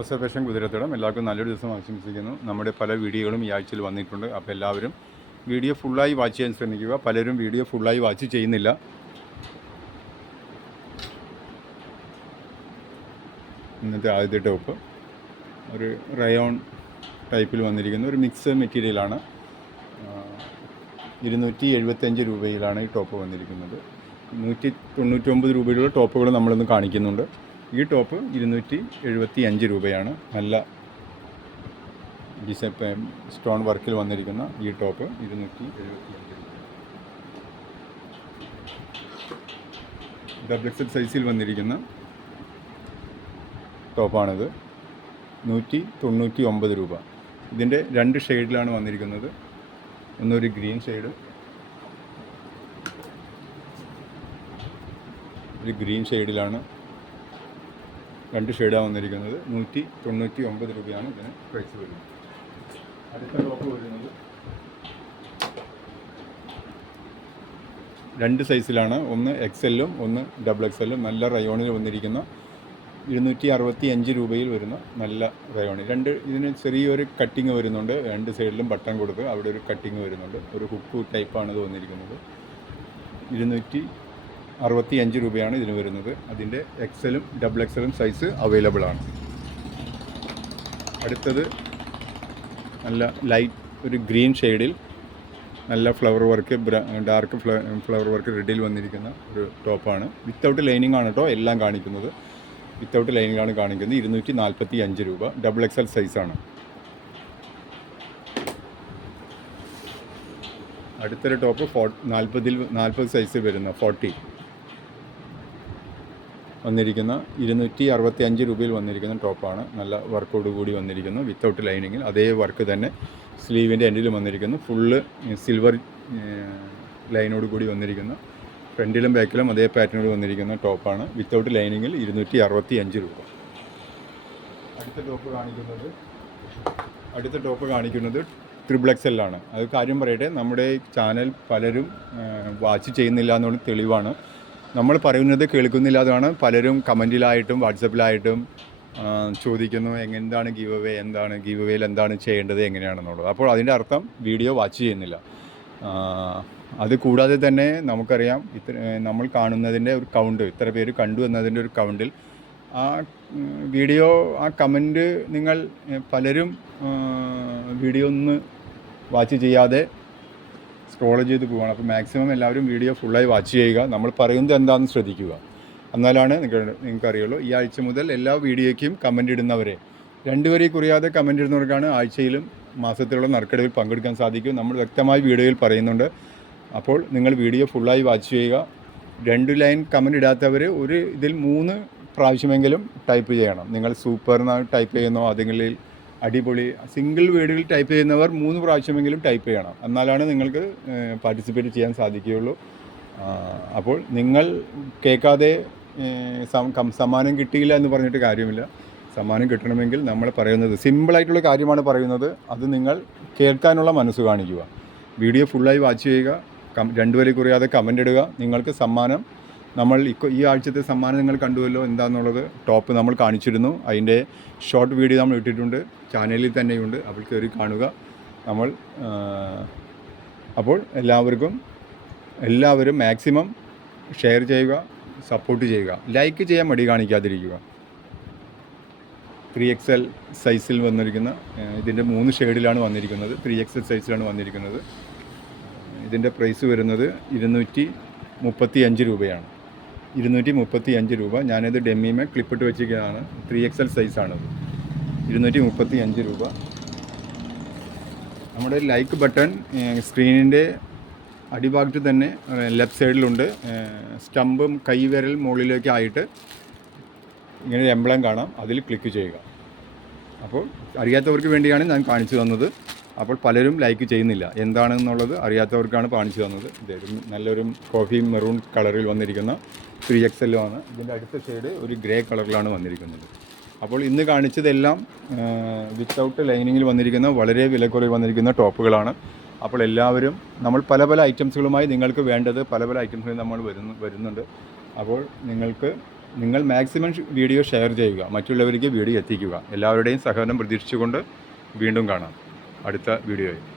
Observation കുതിരത്തോടം എല്ലാവർക്കും നല്ലൊരു ദിവസം ആശംസിക്കുന്നു. നമ്മുടെ പല വീഡിയോകളും ഈ ആഴ്ചയിൽ വന്നിട്ടുണ്ട്. അപ്പോൾ എല്ലാവരും വീഡിയോ ഫുള്ളായി വാച്ച് ചെയ്യാൻ ശ്രമിക്കുക. പലരും വീഡിയോ ഫുള്ളായി വാച്ച് ചെയ്യുന്നില്ല. ഇന്നത്തെ ആദ്യത്തെ ടോപ്പ്. ഒരു റയോൺ ടൈപ്പിൽ വന്നിരിക്കുന്ന. ഒരു മിക്സ് മെറ്റീരിയലാണ് ഇരുന്നൂറ്റി എഴുപത്തഞ്ച് രൂപയിലാണ് ഈ ടോപ്പ് വന്നിരിക്കുന്നത്. നൂറ്റി തൊണ്ണൂറ്റൊമ്പത് രൂപയിലുള്ള ടോപ്പുകൾ നമ്മളിന്ന് കാണിക്കുന്നുണ്ട്. ഈ ടോപ്പ് ഇരുന്നൂറ്റി എഴുപത്തി അഞ്ച് രൂപയാണ്. നല്ല ഡിസൈൻ സ്റ്റോൺ വർക്കിൽ വന്നിരിക്കുന്ന ഈ ടോപ്പ് ഇരുന്നൂറ്റി എഴുപത്തി അഞ്ച് രൂപ ഡബിൾ എക്സൽ സൈസിൽ വന്നിരിക്കുന്ന ടോപ്പാണിത്. നൂറ്റി തൊണ്ണൂറ്റി ഒമ്പത് രൂപ. ഇതിന്റെ രണ്ട് ഷെയ്ഡിലാണ് വന്നിരിക്കുന്നത്. ഒന്നൊരു ഗ്രീൻ ഷെയ്ഡ് ഒരു ഗ്രീൻ ഷെയ്ഡിലാണ് രണ്ട് ഷെയ്ഡാണ് വന്നിരിക്കുന്നത് നൂറ്റി തൊണ്ണൂറ്റി ഒമ്പത് രൂപയാണ് ഇതിന് പ്രൈസ് വരുന്നത്. അടുത്ത ടോപ്പ് വരുന്നത്. രണ്ട് സൈസിലാണ് ഒന്ന് എക്സ് എല്ലും ഒന്ന് ഡബിൾ എക്സ് എല്ലും നല്ല റയോണിൽ വന്നിരിക്കുന്ന ഇരുന്നൂറ്റി അറുപത്തി അഞ്ച് രൂപയിൽ വരുന്ന നല്ല റയോണി രണ്ട് ഇതിന് ചെറിയൊരു കട്ടിങ് വരുന്നുണ്ട്. രണ്ട് സൈഡിലും ബട്ടൺ കൊടുത്ത് അവിടെ ഒരു കട്ടിങ് വരുന്നുണ്ട്. ഒരു ഹുക്ക് ടൈപ്പാണ് ഇത് വന്നിരിക്കുന്നത്. ഇരുന്നൂറ്റി അറുപത്തി അഞ്ച് രൂപയാണ് ഇതിന് വരുന്നത്. അതിന്റെ എക്സലും ഡബിൾ എക്സലും സൈസ് അവൈലബിൾ ആണ്. അടുത്തത് നല്ല ലൈറ്റ് ഒരു ഗ്രീൻ ഷെയ്ഡിൽ നല്ല flower work dark flower work റെഡിൽ വന്നിരിക്കുന്ന ഒരു ടോപ്പാണ് വിത്തൗട്ട് ലൈനിങ് ആണ് കേട്ടോ എല്ലാം കാണിക്കുന്നത്. വിത്തൗട്ട് ആണ് കാണിക്കുന്നത്. ഇരുന്നൂറ്റി നാൽപ്പത്തി അഞ്ച് രൂപ ഡബിൾ എക്സൽ സൈസാണ് അടുത്തൊരു ടോപ്പ് ഫോ നാൽപ്പതിൽ നാൽപ്പത് സൈസ് വരുന്ന ഫോർട്ടി വന്നിരിക്കുന്ന ഇരുന്നൂറ്റി അറുപത്തി അഞ്ച് രൂപയിൽ വന്നിരിക്കുന്ന ടോപ്പാണ്. നല്ല വർക്കോട് കൂടി വന്നിരിക്കുന്നു. വിത്തൗട്ട് ലൈനിങ്ങിൽ അതേ വർക്ക് തന്നെ സ്ലീവിന്റെ എൻഡിലും വന്നിരിക്കുന്നു. ഫുള്ള് സിൽവർ ലൈനോട് കൂടി വന്നിരിക്കുന്നു. ഫ്രണ്ടിലും ബാക്കിലും അതേ പാറ്റേണോട് വന്നിരിക്കുന്ന ടോപ്പാണ്. വിത്തൗട്ട് ലൈനിങ്ങിൽ ഇരുന്നൂറ്റി അറുപത്തി അഞ്ച് രൂപ. അടുത്ത ടോപ്പ് കാണിക്കുന്നത് അടുത്ത ടോപ്പ് കാണിക്കുന്നത് ട്രിപ്പിൾ എക്സ് എല്ലാണ് അത് കാര്യം പറയട്ടെ നമ്മുടെ ചാനൽ പലരും വാച്ച് ചെയ്യുന്നില്ല എന്നുള്ള തെളിവാണ്. നമ്മൾ പറയുന്നത് കേൾക്കുന്നില്ലാതാണ് പലരും കമന്റിലായിട്ടും വാട്സപ്പിലായിട്ടും ചോദിക്കുന്നു എങ്ങനെന്താണ് ഗീവ് അവേ എന്താണ് ഗീവ് അവേയിൽ എന്താണ് ചെയ്യേണ്ടത്? എങ്ങനെയാണെന്നുള്ളത്? അപ്പോൾ അതിന്റെ അർത്ഥം വീഡിയോ വാച്ച് ചെയ്യുന്നില്ല. അത് കൂടാതെ തന്നെ നമുക്കറിയാം ഇത്ര നമ്മൾ കാണുന്നതിന്റെ ഒരു കൗണ്ട് ഇത്ര പേര് കണ്ടു എന്നതിന്റെ ഒരു കൗണ്ടിൽ ആ വീഡിയോ ആ കമന്റ് നിങ്ങൾ പലരും വീഡിയോ ഒന്ന് വാച്ച് ചെയ്യാതെ സ്ക്രോൾ ചെയ്ത് പോവുകയാണ് അപ്പോൾ മാക്സിമം എല്ലാവരും വീഡിയോ ഫുള്ളായി വാച്ച് ചെയ്യുക. നമ്മൾ പറയുന്നത് എന്താണെന്ന് ശ്രദ്ധിക്കുക. എന്നാലാണ് നിങ്ങൾ നിങ്ങൾക്ക് അറിയുള്ളൂ ഈ ആഴ്ച മുതൽ എല്ലാ വീഡിയോയ്ക്കും കമന്റ് ഇടുന്നവരെ. രണ്ടുപേരെ കുറിയാതെ കമന്റ് ഇടുന്നവർക്കാണ് ആഴ്ചയിലും മാസത്തിലുള്ള നറുക്കെടുപ്പിൽ പങ്കെടുക്കാൻ സാധിക്കും. നമ്മൾ വ്യക്തമായി വീഡിയോയിൽ പറയുന്നുണ്ട്. അപ്പോൾ നിങ്ങൾ വീഡിയോ ഫുള്ളായി വാച്ച് ചെയ്യുക. രണ്ട് ലൈൻ കമന്റ് ഇടാത്തവർ ഒരു ഇതിൽ മൂന്ന് പ്രാവശ്യമെങ്കിലും ടൈപ്പ് ചെയ്യണം. നിങ്ങൾ സൂപ്പർ ടൈപ്പ് ചെയ്യുന്നോ അതെങ്കിൽ അടിപൊളി സിംഗിൾ വേർഡുകൾ ടൈപ്പ് ചെയ്യുന്നവർ മൂന്ന് പ്രാവശ്യമെങ്കിലും ടൈപ്പ് ചെയ്യണം. എന്നാലാണ് നിങ്ങൾക്ക് പാർട്ടിസിപ്പേറ്റ് ചെയ്യാൻ സാധിക്കുകയുള്ളൂ. അപ്പോൾ നിങ്ങൾ കേൾക്കാതെ സമ്മാനം കിട്ടിയില്ല എന്ന് പറഞ്ഞിട്ട് കാര്യമില്ല. സമ്മാനം കിട്ടണമെങ്കിൽ നമ്മൾ പറയുന്നത് സിമ്പിളായിട്ടുള്ള കാര്യമാണ് പറയുന്നത്. അത് നിങ്ങൾ കേൾക്കാനുള്ള മനസ്സ് കാണിക്കുക. വീഡിയോ ഫുള്ളായി വാച്ച് ചെയ്യുക. കം രണ്ടുപേരെ കുറയാതെ കമന്റ് ഇടുക. നിങ്ങൾക്ക് സമ്മാനം നമ്മൾ ഈ ആഴ്ചത്തെ സമ്മാനം നിങ്ങൾ കണ്ടുവല്ലോ എന്താണെന്നുള്ളത് ടോപ്പ് നമ്മൾ കാണിച്ചിരുന്നു. അതിന്റെ ഷോർട്ട് വീഡിയോ നമ്മൾ ഇട്ടിട്ടുണ്ട്. ചാനലിൽ തന്നെയുണ്ട്. അപ്പോൾ കയറി കാണുക. നമ്മൾ അപ്പോൾ എല്ലാവർക്കും എല്ലാവരും മാക്സിമം ഷെയർ ചെയ്യുക സപ്പോർട്ട് ചെയ്യുക. ലൈക്ക് ചെയ്യാൻ മടി കാണിക്കാതിരിക്കുക. ത്രീ എക്സ് എൽ സൈസിൽ വന്നിരിക്കുന്ന ഇതിന്റെ മൂന്ന് ഷെയ്ഡിലാണ് വന്നിരിക്കുന്നത്. ത്രീ എക്സ് എൽ സൈസിലാണ് വന്നിരിക്കുന്നത്. ഇതിന്റെ പ്രൈസ് വരുന്നത് ഇരുന്നൂറ്റി മുപ്പത്തി അഞ്ച് രൂപയാണ്. ഇരുന്നൂറ്റി മുപ്പത്തി അഞ്ച് രൂപ. ഞാനിത് ഡെമ്മിമേ ക്ലിപ്പിട്ട് വെച്ചിരിക്കുന്നതാണ് ത്രീ എക്സ് എൽ സൈസാണത്. ഇരുന്നൂറ്റി മുപ്പത്തി അഞ്ച് രൂപ. നമ്മുടെ ലൈക്ക് ബട്ടൺ സ്ക്രീനിന്റെ അടിഭാഗത്ത് തന്നെ ലെഫ്റ്റ് സൈഡിലുണ്ട്. സ്റ്റമ്പും കൈവിരൽ മുകളിലേക്ക് ആയിട്ട് ഇങ്ങനെ എംബ്ലം കാണാം. അതിൽ ക്ലിക്ക് ചെയ്യുക. അപ്പോൾ അറിയാത്തവർക്ക് വേണ്ടിയാണ് ഞാൻ കാണിച്ചു തന്നത്. അപ്പോൾ പലരും ലൈക്ക് ചെയ്യുന്നില്ല. എന്താണെന്നുള്ളത് അറിയാത്തവർക്കാണ് കാണിച്ചു തന്നത്. ഇതൊരു നല്ലൊരു കോഫി മെറൂൺ കളറിൽ വന്നിരിക്കുന്ന ത്രീ എക്സ് ആണ്. ഇതിന്റെ അടുത്ത ഷെയ്ഡ് ഒരു ഗ്രേ കളറിലാണ് വന്നിരിക്കുന്നത്. അപ്പോൾ ഇന്ന് കാണിച്ചതെല്ലാം വിത്തൗട്ട് ലൈനിങ്ങിൽ വന്നിരിക്കുന്ന വളരെ വിലക്കുറവിൽ വന്നിരിക്കുന്ന ടോപ്പുകളാണ്. അപ്പോൾ എല്ലാവരും നമ്മൾ പല പല ഐറ്റംസുകളുമായി നിങ്ങൾക്ക് വേണ്ടത് പല പല ഐറ്റംസുകൾ നമ്മൾ വരുന്നു വരുന്നുണ്ട്. അപ്പോൾ നിങ്ങൾക്ക് നിങ്ങൾ മാക്സിമം വീഡിയോ ഷെയർ ചെയ്യുക. മറ്റുള്ളവർക്ക് വീഡിയോ എത്തിക്കുക. എല്ലാവരുടെയും സഹകരണം പ്രതീക്ഷിച്ചുകൊണ്ട് വീണ്ടും കാണാം. അടുത്ത വീഡിയോയിൽ.